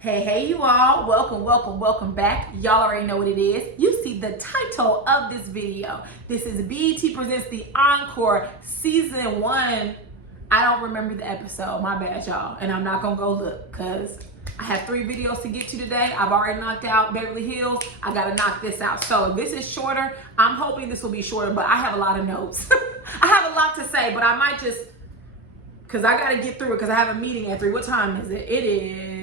Hey, you all. Welcome back. Y'all already know what it is. You see the title of this video. This is BET Presents the Encore Season 1. I don't remember the episode. My bad, y'all. And I'm not going to go look because I have 3 videos to get to today. I've already knocked out Beverly Hills. I got to knock this out. So if this is shorter, I'm hoping this will be shorter, but I have a lot of notes. I have a lot to say, but I might just, because I got to get through it because I have a meeting at 3. What time is it? It is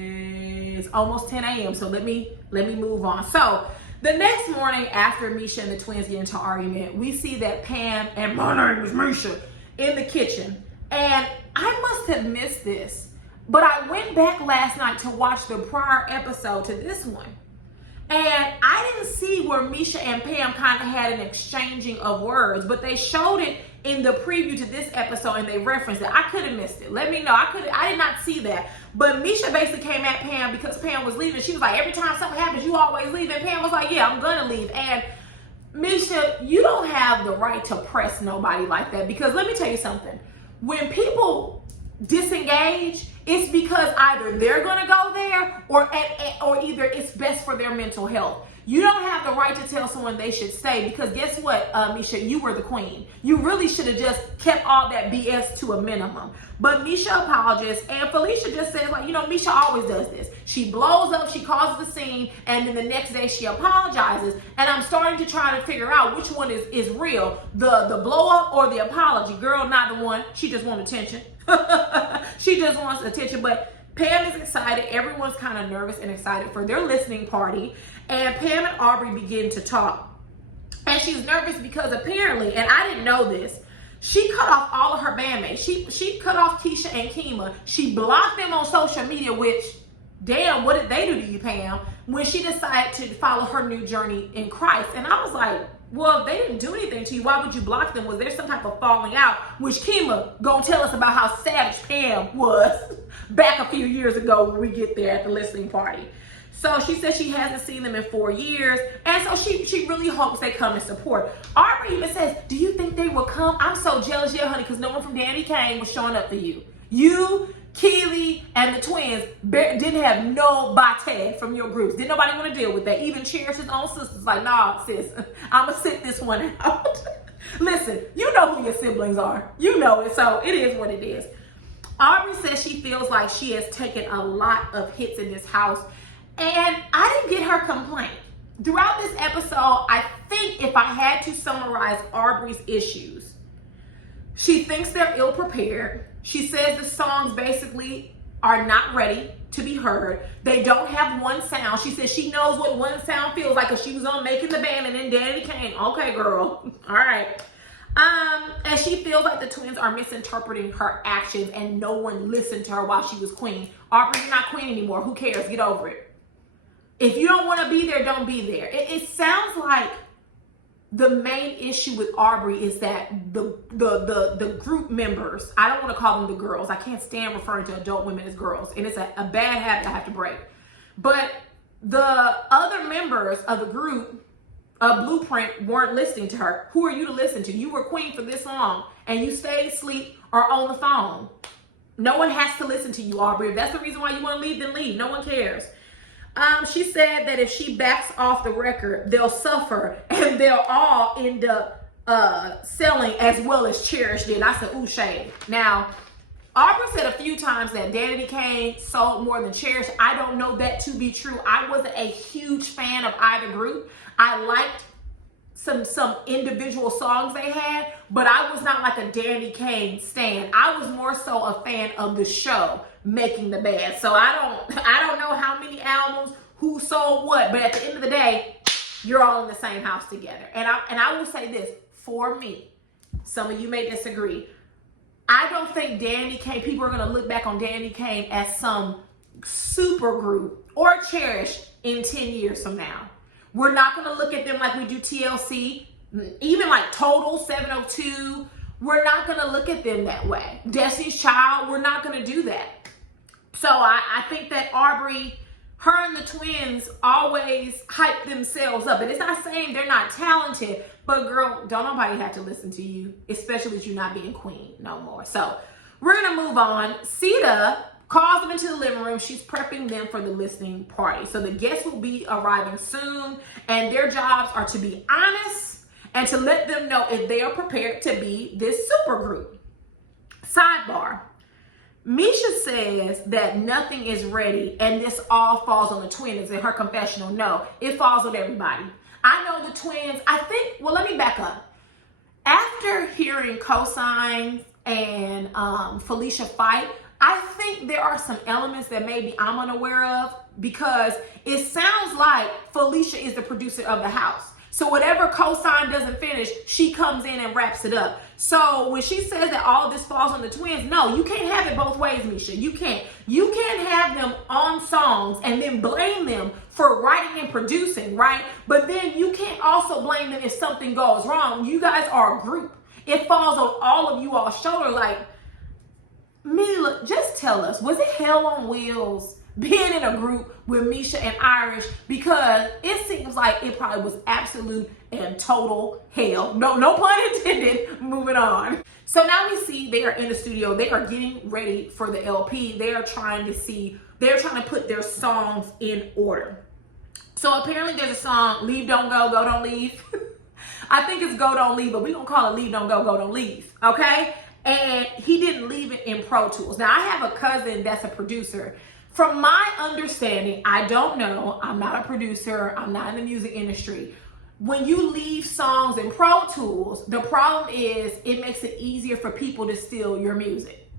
almost 10 a.m. So let me move on. So the next morning after Misha and the twins get into an argument, we see that Pam and my name is Misha in the kitchen. And I must have missed this, but I went back last night to watch the prior episode to this one. And I didn't see where Misha and Pam kind of had an exchanging of words, but they showed it in the preview to this episode and they referenced it. I could have missed it. Let me know. I did not see that. But Misha basically came at Pam because Pam was leaving. She was like, every time something happens, you always leave. And Pam was like, yeah, I'm gonna leave. And Misha, you don't have the right to press nobody like that, because let me tell you something. When people disengage, it's because either they're gonna go there or either it's best for their mental health. You don't have the right to tell someone they should stay, because guess what, Misha, you were the queen. You really should have just kept all that BS to a minimum. But Misha apologized, and Felicia just says, like, you know, Misha always does this. She blows up, she causes the scene, and then the next day she apologizes. And I'm starting to try to figure out which one is real, the blow up or the apology. Girl, not the one. She just wants attention. She just wants attention. But Pam is excited. Everyone's kind of nervous and excited for their listening party. And Pam and Aubrey begin to talk. And she's nervous because apparently, and I didn't know this, she cut off all of her bandmates. She cut off Keisha and Kima. She blocked them on social media, which, damn, what did they do to you, Pam, when she decided to follow her new journey in Christ? And I was like, well, if they didn't do anything to you, why would you block them? Was there some type of falling out? Which Kima gonna tell us about how savage Pam was back a few years ago when we get there at the listening party. So she said she hasn't seen them in 4 years. And so she really hopes they come and support. Aubrey even says, do you think they will come? I'm so jealous, yeah, honey, because no one from Danny Kane was showing up for you. You, Keely, and the twins didn't have no bate from your groups. Didn't nobody want to deal with that. Even Cherish's own sisters like, nah, sis, I'm going to sit this one out. Listen, you know who your siblings are. You know it, so it is what it is. Aubrey says she feels like she has taken a lot of hits in this house. And I didn't get her complaint. Throughout this episode, I think if I had to summarize Aubrey's issues, she thinks they're ill-prepared. She says the songs basically are not ready to be heard. They don't have one sound. She says she knows what one sound feels like because she was on Making the Band and then Danny came. Okay, girl. All right. And she feels like the twins are misinterpreting her actions and no one listened to her while she was queen. Aubrey, you're not queen anymore. Who cares? Get over it. If you don't want to be there, don't be there. It sounds like the main issue with Aubrey is that the group members, I don't want to call them the girls. I can't stand referring to adult women as girls. And it's a bad habit I have to break. But the other members of the group, Blueprint, weren't listening to her. Who are you to listen to? You were queen for this long and you stayed asleep or on the phone. No one has to listen to you, Aubrey. If that's the reason why you want to leave, then leave. No one cares. She said that if she backs off the record, they'll suffer and they'll all end up selling as well as Cherish did. I said, ooh, shade. Now, Aubrey said a few times that Danny Kane sold more than Cherish. I don't know that to be true. I wasn't a huge fan of either group. I liked some individual songs they had, but I was not like a Danny Kane stan. I was more so a fan of the show, Making the Band. So I don't know how many albums, who sold what, but at the end of the day, you're all in the same house together. And I will say this, for me, some of you may disagree. I don't think Danny Kane, people are going to look back on Danny Kane as some super group or Cherish in 10 years from now. We're not going to look at them like we do TLC, even like Total, 702. We're not going to look at them that way. Destiny's Child, we're not going to do that. So I think that Aubrey, her and the twins always hype themselves up. And it's not saying they're not talented, but girl, don't nobody have to listen to you, especially with you not being queen no more. So we're going to move on. Sita calls them into the living room. She's prepping them for the listening party. So the guests will be arriving soon, and their jobs are to be honest and to let them know if they are prepared to be this super group. Sidebar. Misha says that nothing is ready and this all falls on the twins. In her confessional, no, it falls on everybody. I know the twins, well, let me back up. After hearing Cosigns and Felicia fight, I think there are some elements that maybe I'm unaware of, because it sounds like Felicia is the producer of the house. So whatever Cosign doesn't finish, she comes in and wraps it up. So when she says that all of this falls on the twins, no, you can't have it both ways, Misha. You can't. You can't have them on songs and then blame them for writing and producing, right? But then you can't also blame them if something goes wrong. You guys are a group. It falls on all of you all's shoulder. Like, Mila, just tell us, was it hell on wheels being in a group with Misha and Irish? Because it seems like it probably was absolute and total hell. No pun intended. Moving on. So now we see they are in the studio. They are getting ready for the LP. They're trying to put their songs in order. So apparently there's a song, Leave Don't Go, Go Don't Leave. I think it's Go Don't Leave, but we're gonna call it Leave Don't Go, Go Don't Leave. Okay? And he didn't leave it in Pro Tools. Now I have a cousin that's a producer. From my understanding, I don't know, I'm not a producer, I'm not in the music industry. When you leave songs in Pro Tools, the problem is it makes it easier for people to steal your music.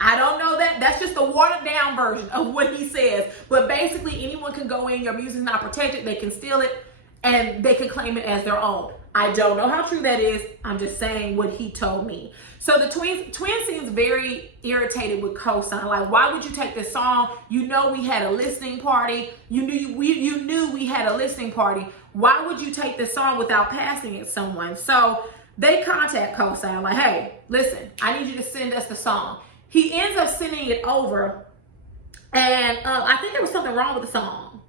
I don't know that. That's just a watered down version of what he says. But basically, anyone can go in, your music's not protected, they can steal it, and they can claim it as their own. I don't know how true that is. I'm just saying what he told me. So the twin seems very irritated with Cosign. Like, why would you take this song? You know we had a listening party. You knew we had a listening party. Why would you take this song without passing it to someone? So they contact Cosign like, hey, listen, I need you to send us the song. He ends up sending it over, and I think there was something wrong with the song.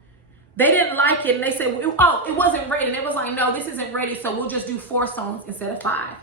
They didn't like it, and they said, oh, it wasn't ready. And it was like, no, this isn't ready, so we'll just do 4 songs instead of 5.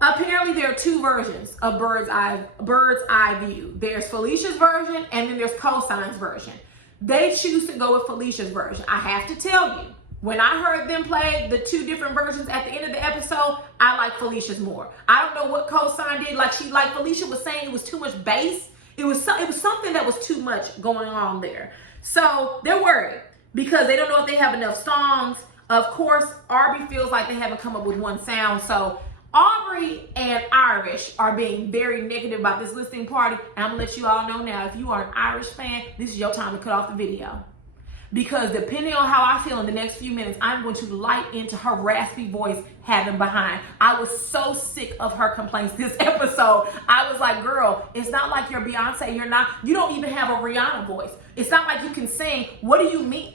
Apparently, there are 2 versions of Bird's Eye View. There's Felicia's version, and then there's Cosign's version. They choose to go with Felicia's version. I have to tell you, when I heard them play the 2 different versions at the end of the episode, I like Felicia's more. I don't know what Cosign did. Like Felicia was saying, it was too much bass. It was something that was too much going on there. So they're worried because they don't know if they have enough songs. Of course, Aubrey feels like they haven't come up with one sound. So Aubrey and Irish are being very negative about this listening party. And I'm gonna let you all know now, if you are an Irish fan, this is your time to cut off the video. Because depending on how I feel in the next few minutes, I'm going to light into her raspy voice having behind. I was so sick of her complaints this episode. I was like, girl, it's not like you're Beyonce. You don't even have a Rihanna voice. It's not like you can sing. What do you mean?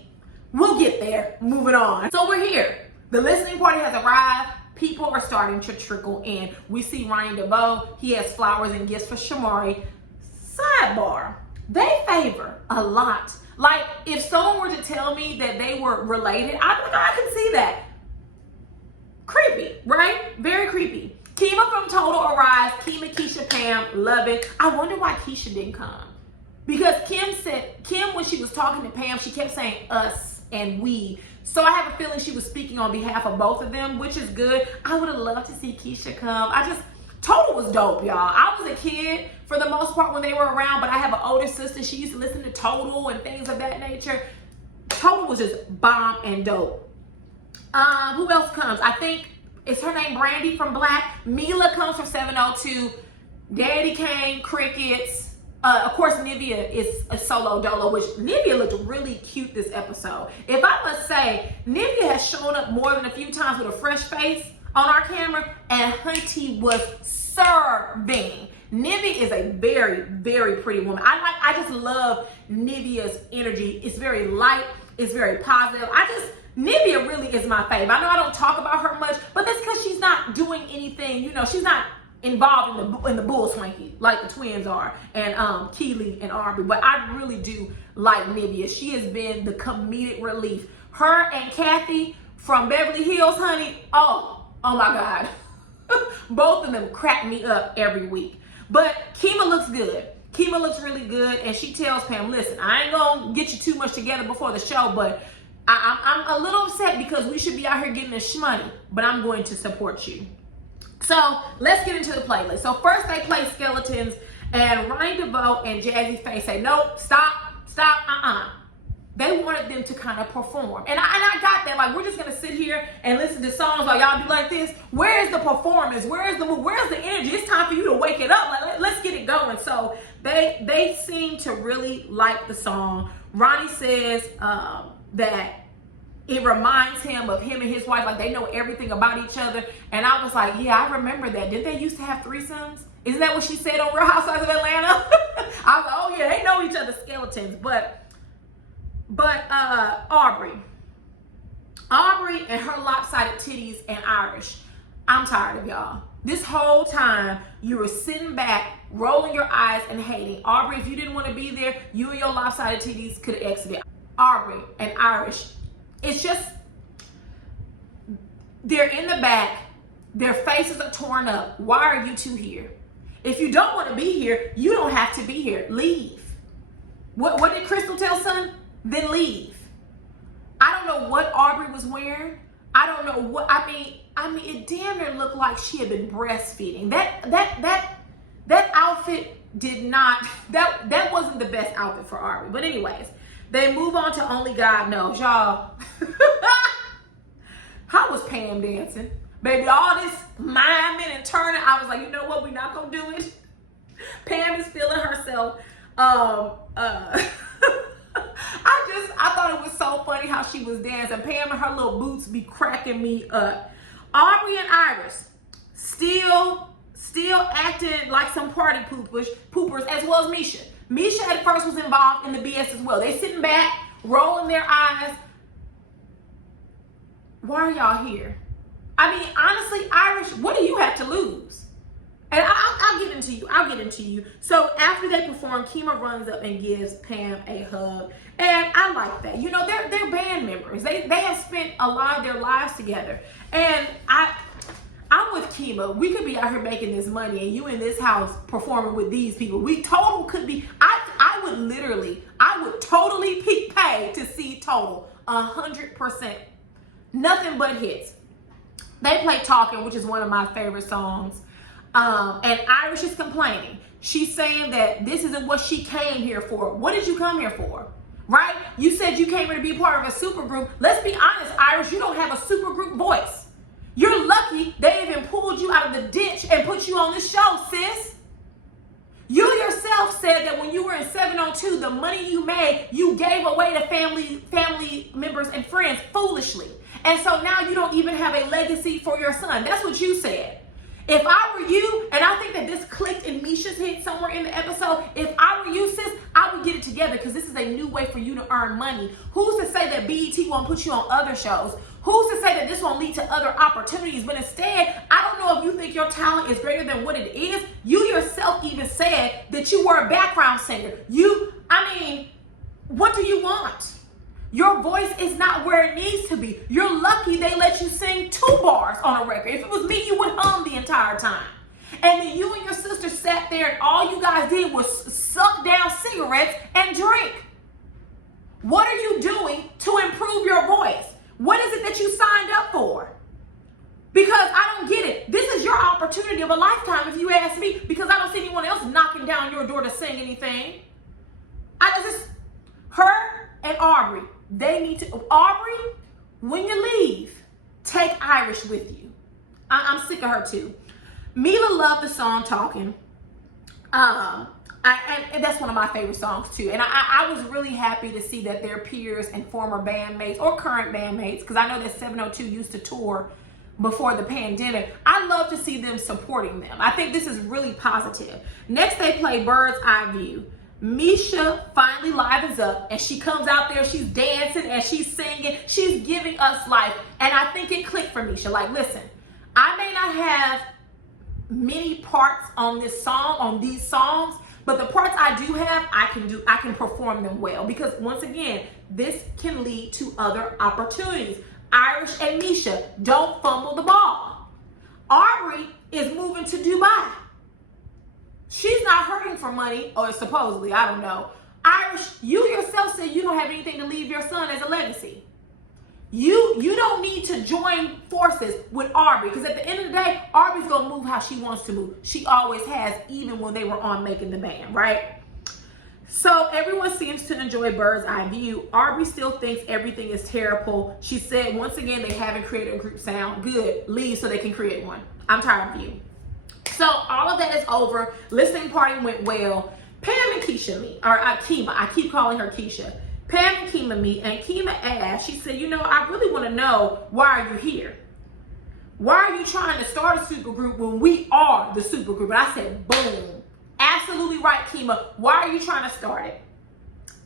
We'll get there. Moving on. So we're here. The listening party has arrived. People are starting to trickle in. We see Ryan DeVoe. He has flowers and gifts for Shamari. Sidebar. They favor a lot. Like, if someone were to tell me that they were related, I'd be like, I can see that. Creepy, right? Very creepy. Kima from Total arrives. Kima, Keisha, Pam, love it. I wonder why Keisha didn't come. Because Kim, when she was talking to Pam, she kept saying us and we. So I have a feeling she was speaking on behalf of both of them, which is good. I would have loved to see Keisha come. Total was dope, y'all. I was a kid for the most part when they were around, but I have an older sister. She used to listen to Total and things of that nature. Total was just bomb and dope. Who else comes? I think, is her name Brandy from Black? Mila comes from 702. Daddy Kane, Crickets. Of course, Nivea is a solo dolo, which Nivea looked really cute this episode. If I must say, Nivea has shown up more than a few times with a fresh face on our camera, and Hunty was serving. Nivea is a very, very pretty woman. I just love Nivea's energy. It's very light. It's very positive. Nivea really is my fave. I know I don't talk about her much, but that's because she's not doing anything. She's not involved in the bull swanky like the twins are, and Keely and Aubrey. But I really do like Nivea. She has been the comedic relief. Her and Kathy from Beverly Hills, honey. Oh my God. Both of them crack me up every week. But Kima looks good. Kima looks really good, and she tells Pam, listen, I ain't gonna get you too much together before the show, but I'm a little upset because we should be out here getting this shmoney, but I'm going to support you. So let's get into the playlist. So first they play Skeletons, and Ronnie DeVoe and Jazzy Faye say, nope, stop, They wanted them to kind of perform. And I got that. Like, we're just going to sit here and listen to songs while y'all do like this. Where is the performance? Where is the move? Where's the energy? It's time for you to wake it up. Like, let's get it going. So they seem to really like the song. Ronnie says that it reminds him of him and his wife. Like, they know everything about each other. And I was like, yeah, I remember that. Didn't they used to have threesomes? Isn't that what she said on Real Housewives of Atlanta? I was like, oh yeah, they know each other, Skeletons. But Aubrey and her lopsided titties and Irish, I'm tired of y'all. This whole time you were sitting back, rolling your eyes and hating. Aubrey, if you didn't want to be there, you and your lopsided titties could have exited. Aubrey and Irish, it's just, they're in the back, their faces are torn up. Why are you two here? If you don't want to be here, you don't have to be here. Leave. What did Crystal tell son? Then leave. I don't know what Aubrey was wearing. I don't know what, I mean, it damn near looked like she had been breastfeeding. That outfit did not, that wasn't the best outfit for Aubrey. But anyways, they move on to Only God Knows. Y'all, how was Pam dancing? Baby, all this miming and turning, I was like, you know what, we're not gonna do it. Pam is feeling herself. I thought it was so funny how she was dancing. Pam and her little boots be cracking me up. Aubrey and Iris still acting like some party poopers, as well as Misha. Misha at first was involved in the BS as well. They sitting back, rolling their eyes. Why are y'all here? I mean, honestly, Irish, what do you have to lose? And I'll get into you. I'll get into you. So after they perform, Kima runs up and gives Pam a hug. And I like that. You know, they're band members. They have spent a lot of their lives together. And I'm with Kima. We could be out here making this money and you in this house performing with these people. We total could be, I would totally pay to see Total 100%. Nothing but hits. They play Talking, which is one of my favorite songs. And Irish is complaining. She's saying that this isn't what she came here for. What did you come here for? Right? You said you came here to be part of a super group. Let's be honest, Irish, you don't have a super group voice. You're lucky they even pulled you out of the ditch and put you on this show, sis. You yourself said that when you were in 702, the money you made, you gave away to family members and friends foolishly. And so now you don't even have a legacy for your son. That's what you said. If I were you, and I think that this clicked in Misha's head somewhere in the episode, if I were you, sis, I would get it together because this is a new way for you to earn money. Who's to say that BET won't put you on other shows? Who's to say that this won't lead to other opportunities? But instead, I don't know if you think your talent is greater than what it is. You yourself even said that you were a background singer. What do you want? Your voice is not where it needs to be. You're lucky they let you sing 2 bars on a record. If it was me, you would hum the entire time. And then you and your sister sat there and all you guys did was suck down cigarettes and drink. What are you doing to improve your voice? What is it that you signed up for? Because I don't get it. This is your opportunity of a lifetime if you ask me, because I don't see anyone else knocking down your door to sing anything. Her and Aubrey, they need to, Aubrey, when you leave, take Irish with you. I'm sick of her too. Mila loved the song Talking. And that's one of my favorite songs too. And I was really happy to see that their peers and former bandmates or current bandmates, because I know that 702 used to tour before the pandemic. I love to see them supporting them. I think this is really positive. Next, they play Bird's Eye View. Misha finally livens up and she comes out there, she's dancing and she's singing, she's giving us life. And I think it clicked for Misha. Like, listen, I may not have many parts on this song, on these songs, but the parts I do have, I can perform them well. Because once again, this can lead to other opportunities. Irish and Misha, don't fumble the ball. Aubrey is moving to Dubai. She's not hurting for money, or supposedly, I don't know. Irish, you yourself said you don't have anything to leave your son as a legacy. You don't need to join forces with Aubrey, because at the end of the day, Aubrey's gonna move how she wants to move. She always has, even when they were on Making the Band, right? So everyone seems to enjoy Bird's Eye View. Aubrey still thinks everything is terrible. She said, once again, they haven't created a group sound. Good, leave so they can create one. I'm tired of you. So all of that is over. Listening party went well. Pam and Keisha meet, or Kima. I keep calling her Keisha. Pam and Kima meet, and Kima asked, she said, you know, I really want to know, why are you here? Why are you trying to start a supergroup when we are the supergroup? And I said, boom. Absolutely right, Kima. Why are you trying to start it?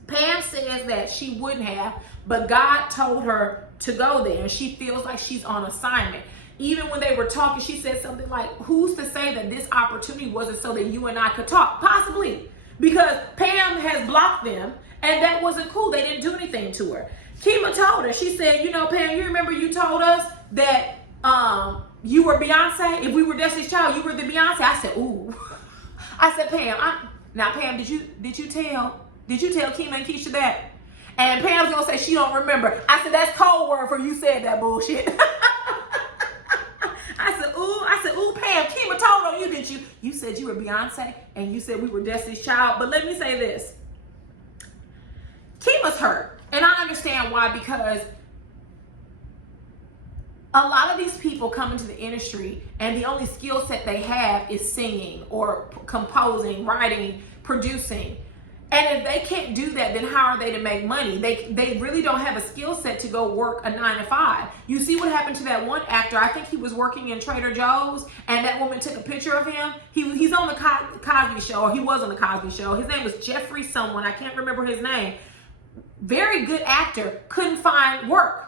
Pam says that she wouldn't have, but God told her to go there, and she feels like she's on assignment. Even when they were talking, she said something like, who's to say that this opportunity wasn't so that you and I could talk? Possibly, because Pam has blocked them, and that wasn't cool. They didn't do anything to her. Kima told her, she said, you know, Pam, you remember you told us that you were Beyonce? If we were Destiny's Child, you were the Beyonce. I said, ooh. I said, Pam, now Pam, did you tell Kima and Keisha that? And Pam's gonna say she don't remember. I said, that's code word for you said that bullshit. I said, ooh, Pam, Kima told on you, didn't you? You said you were Beyonce, and you said we were Destiny's Child. But let me say this. Kima's hurt, and I understand why, because a lot of these people come into the industry and the only skill set they have is singing or composing, writing, producing. And if they can't do that, then how are they to make money? They really don't have a skill set to go work a 9 to 5. You see what happened to that one actor. I think he was working in Trader Joe's, and that woman took a picture of him. He's on the Cosby Show, or he was on the Cosby Show. His name was Jeffrey someone. I can't remember his name. Very good actor, couldn't find work.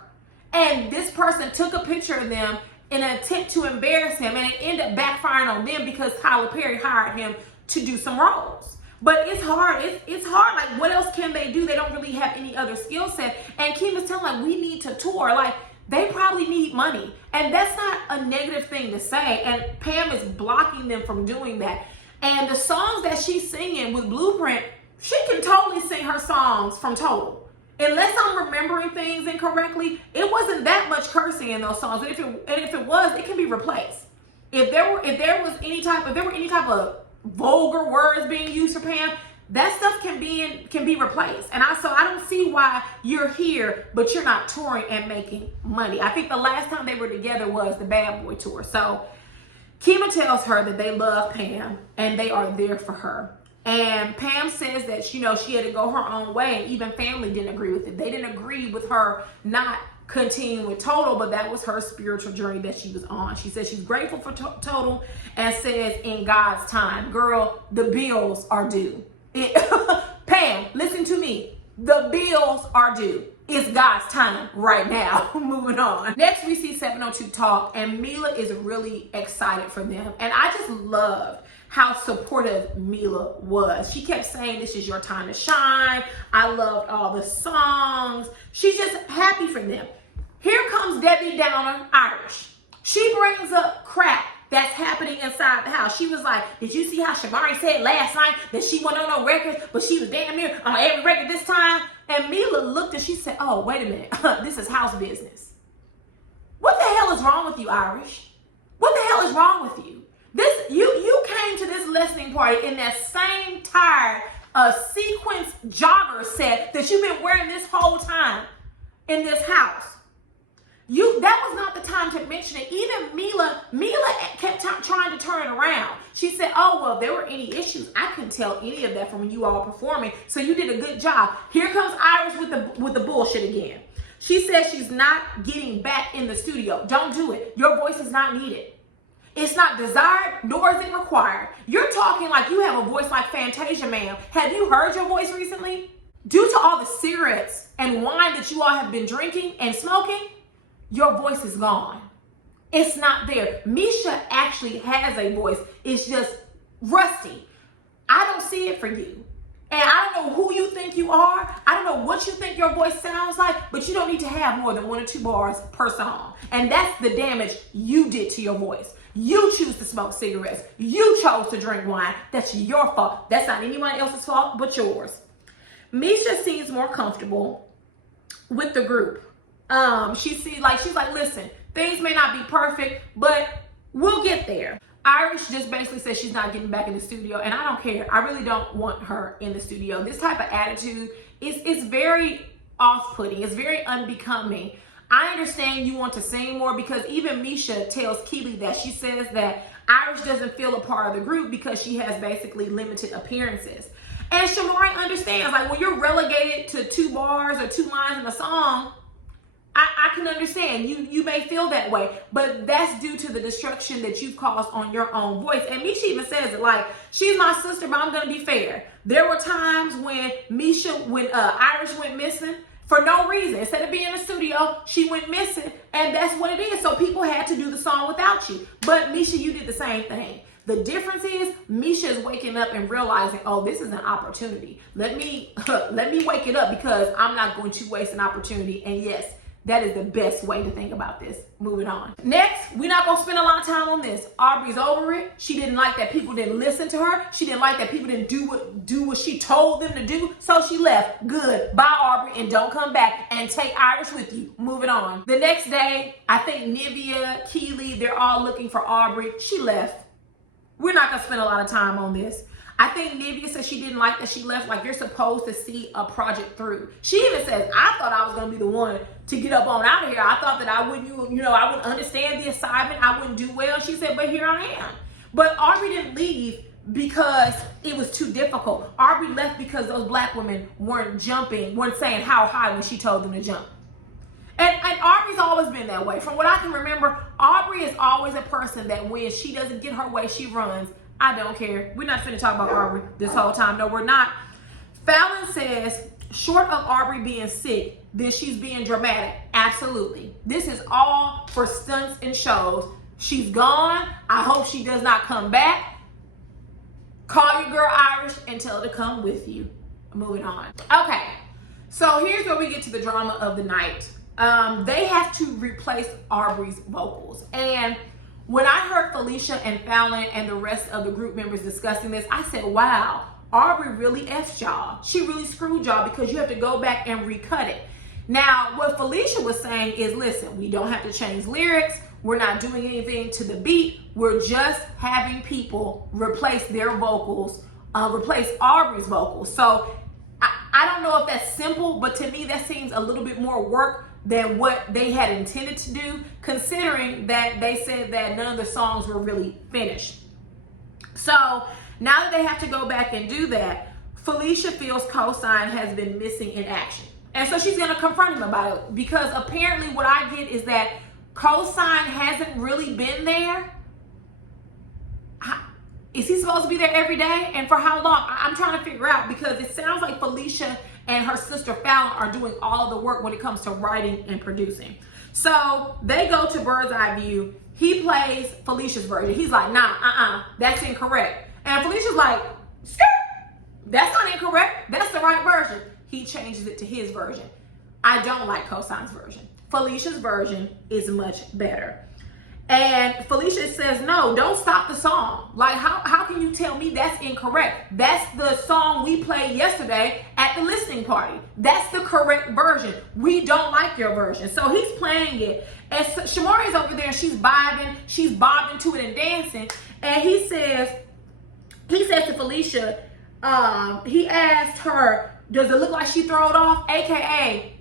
And this person took a picture of them in an attempt to embarrass him, and it ended up backfiring on them because Tyler Perry hired him to do some roles. But it's hard. It's hard. Like, what else can they do? They don't really have any other skill set. And Kima's telling them, we need to tour. Like, they probably need money. And that's not a negative thing to say. And Pam is blocking them from doing that. And the songs that she's singing with Blueprint, she can totally sing her songs from Total. Unless I'm remembering things incorrectly, it wasn't that much cursing in those songs. And if it was, it can be replaced. If there were any type of vulgar words being used for Pam, that stuff can be replaced. And so I don't see why you're here, but you're not touring and making money. I think the last time they were together was the Bad Boy tour. So Kima tells her that they love Pam and they are there for her. And Pam says that, you know, she had to go her own way, and even family didn't agree with it. They didn't agree with her not continuing with Total, but that was her spiritual journey that she was on. She says she's grateful for Total and says, in God's time, girl, the bills are due. Pam, listen to me. The bills are due. It's God's time right now. Moving on. Next, we see 702 Talk, and Mila is really excited for them. And I just loved how supportive Mila was. She kept saying, this is your time to shine. I loved all the songs. She's just happy for them. Here comes Debbie Downer, Irish. She brings up crap that's happening inside the house. She was like, did you see how Shabari said last night that she went on no records, but she was damn near on every record this time? And Mila looked and she said, oh, wait a minute. This is house business. What the hell is wrong with you, Irish? What the hell is wrong with you? You came to this listening party in that same tired sequence jogger set that you've been wearing this whole time in this house. That was not the time to mention it. Even Mila kept trying to turn it around. She said, oh, well, if there were any issues, I couldn't tell any of that from you all performing, so you did a good job. Here comes Iris with the bullshit again. She says she's not getting back in the studio. Don't do it. Your voice is not needed. It's not desired, nor is it required. You're talking like you have a voice like Fantasia, ma'am. Have you heard your voice recently? Due to all the cigarettes and wine that you all have been drinking and smoking, your voice is gone. It's not there. Misha actually has a voice. It's just rusty. I don't see it for you. And I don't know who you think you are. I don't know what you think your voice sounds like, but you don't need to have more than 1 or 2 bars per song. And that's the damage you did to your voice. You choose to smoke cigarettes. You chose to drink wine. That's your fault. That's not anyone else's fault but yours. Misha seems more comfortable with the group. She's like, listen, things may not be perfect, but we'll get there. Irish just basically says she's not getting back in the studio, and I don't care. I really don't want her in the studio. This type of attitude is very off-putting. It's very unbecoming. I understand you want to sing more, because even Misha tells Keely that. She says that Irish doesn't feel a part of the group because she has basically limited appearances. And Shamari understands, like, when you're relegated to 2 bars or 2 lines in a song, I can understand. You may feel that way, but that's due to the destruction that you've caused on your own voice. And Misha even says it, like, she's my sister, but I'm going to be fair. There were times when Irish went missing for no reason. Instead of being in the studio, she went missing, and that's what it is. So people had to do the song without you. But Misha, you did the same thing. The difference is Misha is waking up and realizing, oh, this is an opportunity. Let me wake it up, because I'm not going to waste an opportunity. And yes, that is the best way to think about this. Moving on. Next, we're not going to spend a lot of time on this. Aubrey's over it. She didn't like that people didn't listen to her. She didn't like that people didn't do what she told them to do. So she left. Good. Bye, Aubrey, and don't come back, and take Irish with you. Moving on. The next day, I think Nivea, Keely, they're all looking for Aubrey. She left. We're not going to spend a lot of time on this. I think Nivea said she didn't like that she left. Like, you're supposed to see a project through. She even says, I thought I was going to be the one to get up on out of here. I thought that I wouldn't understand the assignment. I wouldn't do well. She said, but here I am. But Aubrey didn't leave because it was too difficult. Aubrey left because those black women weren't saying how high when she told them to jump. And Aubrey's always been that way. From what I can remember, Aubrey is always a person that when she doesn't get her way, she runs. I don't care. We're not finna talk about Aubrey this whole time. No, we're not. Fallon says, short of Aubrey being sick, then she's being dramatic. Absolutely. This is all for stunts and shows. She's gone. I hope she does not come back. Call your girl Irish and tell her to come with you. Moving on. Okay. So here's where we get to the drama of the night. They have to replace Aubrey's vocals. And when I heard Felicia and Fallon and the rest of the group members discussing this, I said, wow, Aubrey really F'd y'all. She really screwed y'all, because you have to go back and recut it. Now, what Felicia was saying is, listen, we don't have to change lyrics. We're not doing anything to the beat. We're just having people replace their vocals, replace Aubrey's vocals. So I don't know if that's simple, but to me, that seems a little bit more work than what they had intended to do, considering that they said that none of the songs were really finished. So now that they have to go back and do that, Felicia feels Cosign has been missing in action. And so she's going to confront him about it, because apparently what I get is that Cosign hasn't really been there. Is he supposed to be there every day? And for how long? I'm trying to figure out, because it sounds like Felicia and her sister Fallon are doing all of the work when it comes to writing and producing. So they go to Bird's Eye View. He plays Felicia's version. He's like, nah, that's incorrect. And Felicia's like, skirt, that's not incorrect. That's the right version. He changes it to his version. I don't like Cosign's version. Felicia's version is much better. And Felicia says, no, don't stop the song. Like, how can you tell me that's incorrect? That's the song we played yesterday at the listening party. That's the correct version. We don't like your version. So he's playing it. And Shamari's over there, and she's bobbing to it and dancing. And he says to Felicia, he asked her, does it look like she threw it off? AKA,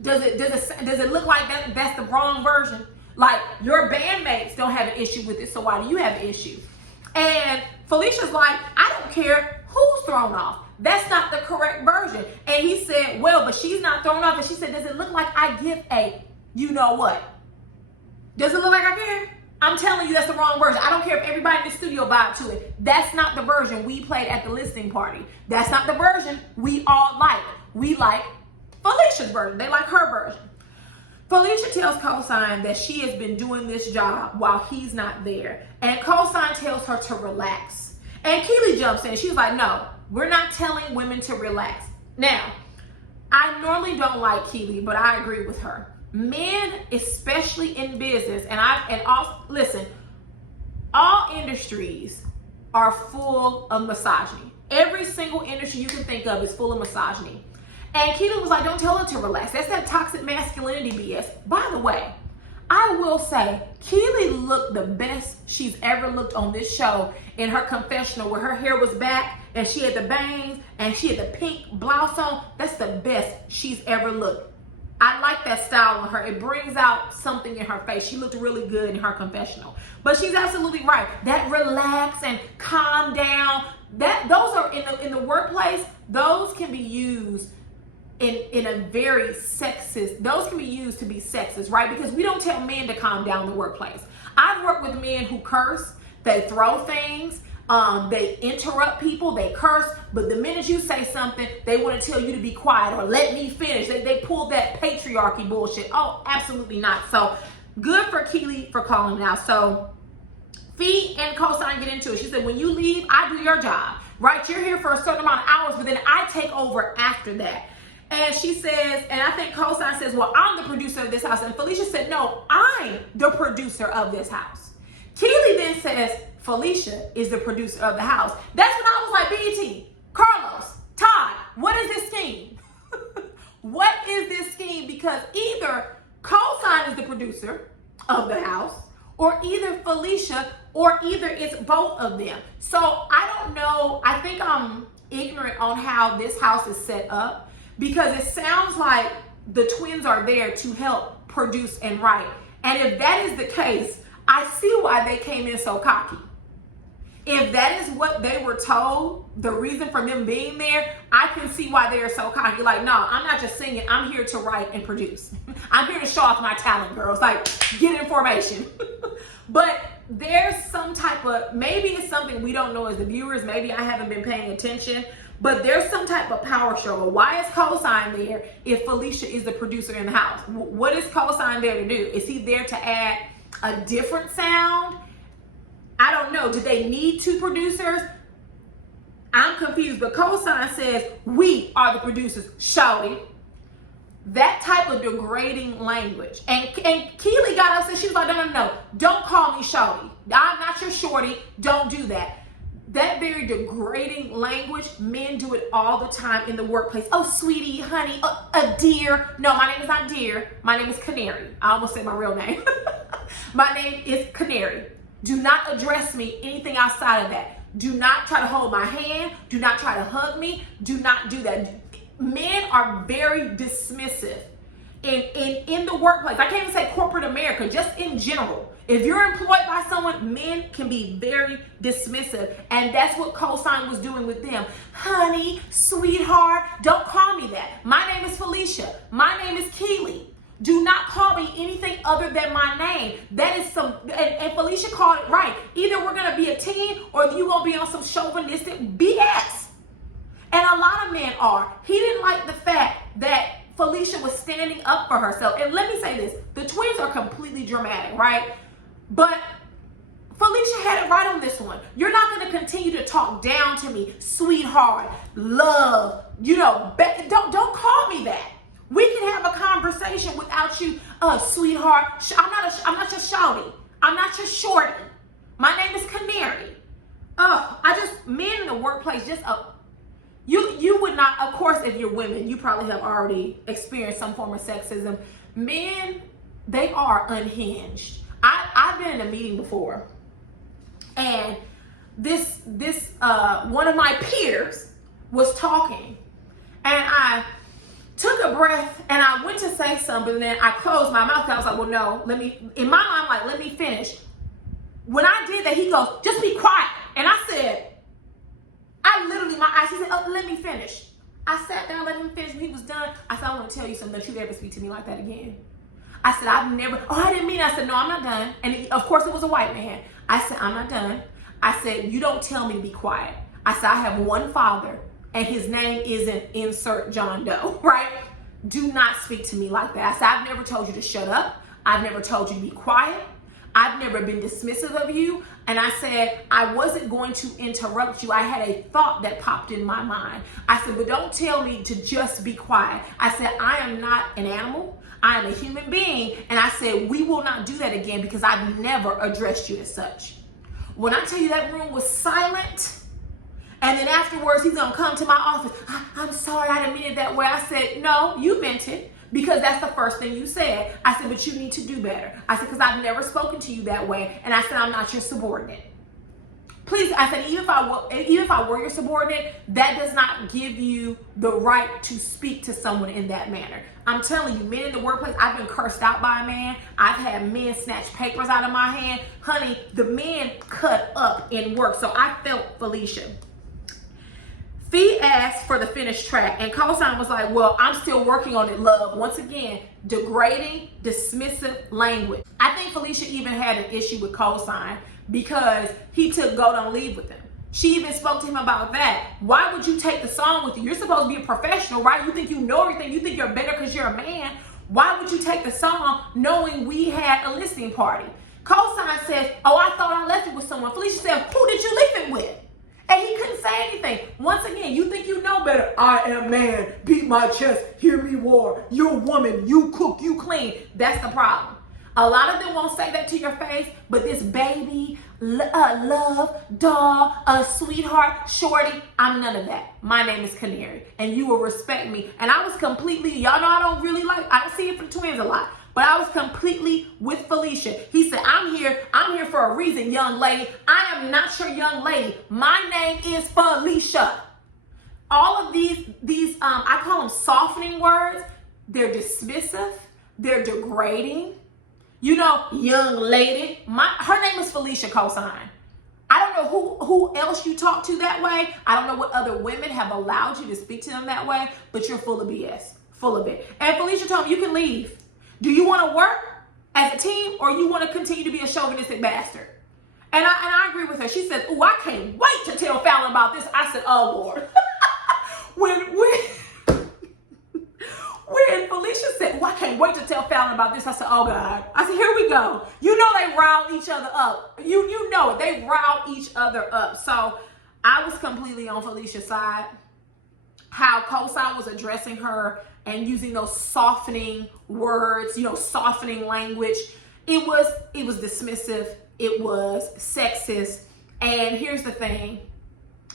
does it look like that's the wrong version? Like, your bandmates don't have an issue with it, so why do you have an issue? And Felicia's like, I don't care who's thrown off. That's not the correct version. And he said, well, but she's not thrown off. And she said, does it look like I give a you know what? Does it look like I care? I'm telling you, that's the wrong version. I don't care if everybody in the studio vibe to it. That's not the version we played at the listening party. That's not the version we all like. We like Felicia's version. They like her version. Felicia tells Cosign that she has been doing this job while he's not there. And Cosign tells her to relax. And Keely jumps in. She's like, no, we're not telling women to relax. Now, I normally don't like Keely, but I agree with her. Men, especially in business, listen, all industries are full of misogyny. Every single industry you can think of is full of misogyny. And Keely was like, don't tell her to relax. That's that toxic masculinity BS. By the way, I will say, Keely looked the best she's ever looked on this show in her confessional, where her hair was back and she had the bangs and she had the pink blouse on. That's the best she's ever looked. I like that style on her. It brings out something in her face. She looked really good in her confessional. But she's absolutely right. That relax and calm down, those are in the workplace, those can be used in a very sexist, those can be used to be sexist, right? Because we don't tell men to calm down in the workplace. I've worked with men who curse, they throw things, they interrupt people, they curse, but the minute you say something, they want to tell you to be quiet or let me finish. They pull that patriarchy bullshit. Oh, absolutely not. So good for Keely for calling it out. So Fee and Cosign get into it. She said, when you leave, I do your job, right? You're here for a certain amount of hours, but then I take over after that. And she says, and I think Cosign says, well, I'm the producer of this house. And Felicia said, no, I'm the producer of this house. Keely then says, Felicia is the producer of the house. That's when I was like, BET, Carlos, Todd, what is this scheme? What is this scheme? Because either Cosign is the producer of the house, or either Felicia, or either it's both of them. So I don't know. I think I'm ignorant on how this house is set up, because it sounds like the twins are there to help produce and write. And if that is the case, I see why they came in so cocky. If that is what they were told, the reason for them being there, I can see why they're so cocky. Like, no, I'm not just singing. I'm here to write and produce. I'm here to show off my talent, girls. Like, get information. But there's some type of, maybe it's something we don't know as the viewers. Maybe I haven't been paying attention. But there's some type of power struggle. Why is Cosign there if Felicia is the producer in the house? What is Cosign there to do? Is he there to add a different sound? I don't know. Do they need two producers? I'm confused. But Cosign says, we are the producers. Shouty. That type of degrading language. And Keely got upset. She was like, no. Don't call me shorty. I'm not your shorty. Don't do that. That very degrading language, men do it all the time in the workplace. Oh, sweetie, honey, a dear. No, my name is not dear. My name is Canary. I almost said my real name. My name is Canary. Do not address me anything outside of that. Do not try to hold my hand. Do not try to hug me. Do not do that. Men are very dismissive in the workplace. I can't even say corporate America, just in general. If you're employed by someone, men can be very dismissive. And that's what Cosign was doing with them. Honey, sweetheart, don't call me that. My name is Felicia. My name is Keely. Do not call me anything other than my name. That is some, and Felicia called it right. Either we're going to be a team or you're going to be on some chauvinistic BS. And a lot of men are. He didn't like the fact that Felicia was standing up for herself. And let me say this. The twins are completely dramatic, right? But Felicia had it right on this one. You're not going to continue to talk down to me, sweetheart, love, don't call me that. We can have a conversation without you, sweetheart. I'm not your shorty. I'm not your shorty. My name is Canary. Men in the workplace, you would not, of course, if you're women, you probably have already experienced some form of sexism. Men, they are unhinged. I've been in a meeting before, and this one of my peers was talking, and I took a breath and I went to say something, and then I closed my mouth. I was like, well, no, in my mind, like, let me finish. When I did that, he goes, just be quiet. And I said, he said, oh, let me finish. I sat down, let him finish. When he was done, I said, I want to tell you something. Don't you ever speak to me like that again. I said, I didn't mean it. I said, no, I'm not done. And of course it was a white man. I said, I'm not done. I said, you don't tell me to be quiet. I said, I have one father and his name isn't insert John Doe, right? Do not speak to me like that. I said, I've never told you to shut up. I've never told you to be quiet. I've never been dismissive of you. And I said, I wasn't going to interrupt you. I had a thought that popped in my mind. I said, but don't tell me to just be quiet. I said, I am not an animal. I am a human being. And I said, we will not do that again because I've never addressed you as such. When I tell you that room was silent, and then afterwards he's gonna come to my office. I'm sorry, I didn't mean it that way. I said, no, you meant it, because that's the first thing you said. I said, but you need to do better. I said, because I've never spoken to you that way, and I said, I'm not your subordinate. Please, I said, even if I were your subordinate, that does not give you the right to speak to someone in that manner. I'm telling you, men in the workplace, I've been cursed out by a man. I've had men snatch papers out of my hand. Honey, the men cut up in work. So I felt Felicia. Fee asked for the finished track, and Cosign was like, well, I'm still working on it, love. Once again, degrading, dismissive language. I think Felicia even had an issue with Cosign because he took Go Don't Leave with him. She even spoke to him about that. Why would you take the song with you? You're supposed to be a professional, right? You think you know everything. You think you're better because you're a man. Why would you take the song knowing we had a listening party? Cosign says, oh, I thought I left it with someone. Felicia said, who did you leave it with? And he couldn't say anything. Once again, you think you know better. I am man. Beat my chest. Hear me roar. You're a woman. You cook. You clean. That's the problem. A lot of them won't say that to your face, but this baby, love, doll, sweetheart, shorty, I'm none of that. My name is Canary, and you will respect me. And I was completely, y'all know I don't really I don't see it for twins a lot, but I was completely with Felicia. He said, I'm here for a reason, young lady. I am not your young lady. My name is Felicia. All of these I call them softening words. They're dismissive. They're degrading. You know, young lady. Her name is Felicia Cosign. I don't know who else you talk to that way. I don't know what other women have allowed you to speak to them that way, but you're full of BS. Full of it. And Felicia told me you can leave. Do you want to work as a team, or you want to continue to be a chauvinistic bastard? And I agree with her. She said, oh, I can't wait to tell Fallon about this. I said, oh, Lord. When Felicia said, well, I can't wait to tell Fallon about this, I said, oh, God. I said, here we go. You know they rile each other up. You know it. They rile each other up. So I was completely on Felicia's side. How Cosign was addressing her and using those softening words, softening language. It was dismissive. It was sexist. And here's the thing.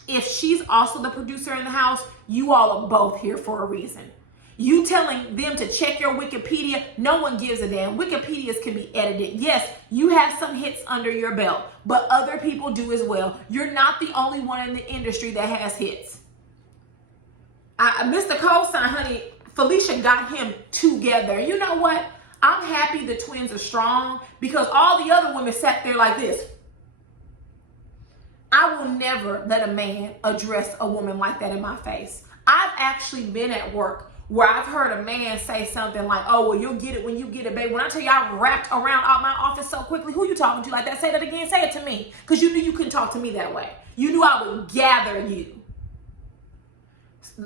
If she's also the producer in the house, you all are both here for a reason. You telling them to check your Wikipedia, no one gives a damn. Wikipedias can be edited. Yes, you have some hits under your belt, but other people do as well. You're not the only one in the industry that has hits. Mr. Cosign, honey, Felicia got him together. You know what? I'm happy the twins are strong, because all the other women sat there like this. I will never let a man address a woman like that in my face. I've actually been at work where I've heard a man say something like, oh, well, you'll get it when you get it, babe. When I tell you I wrapped around out my office so quickly, who you talking to like that? Say that again. Say it to me, because you knew you couldn't talk to me that way. You knew I would gather you.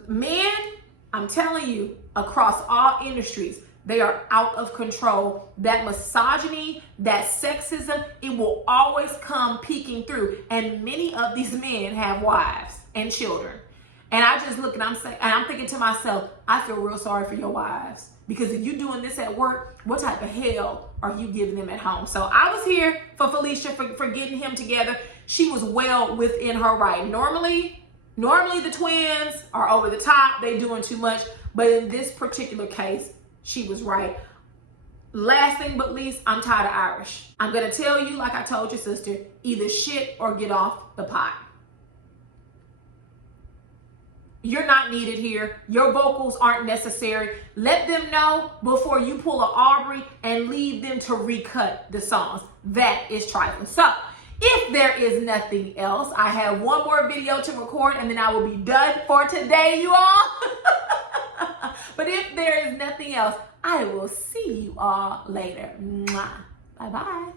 Men, I'm telling you, across all industries, they are out of control. That misogyny, that sexism, it will always come peeking through. And many of these men have wives and children. And I just look and I'm thinking to myself, I feel real sorry for your wives. Because if you're doing this at work, what type of hell are you giving them at home? So I was here for Felicia for getting him together. She was well within her right. Normally the twins are over the top. They doing too much. But in this particular case, she was right. Last thing but least, I'm tired of Irish. I'm going to tell you, like I told your sister, either shit or get off the pot. You're not needed here. Your vocals aren't necessary. Let them know before you pull an Aubrey and leave them to recut the songs. That is trifling. So, if there is nothing else, I have one more video to record and then I will be done for today, you all. But if there is nothing else, I will see you all later. Mwah. Bye-bye.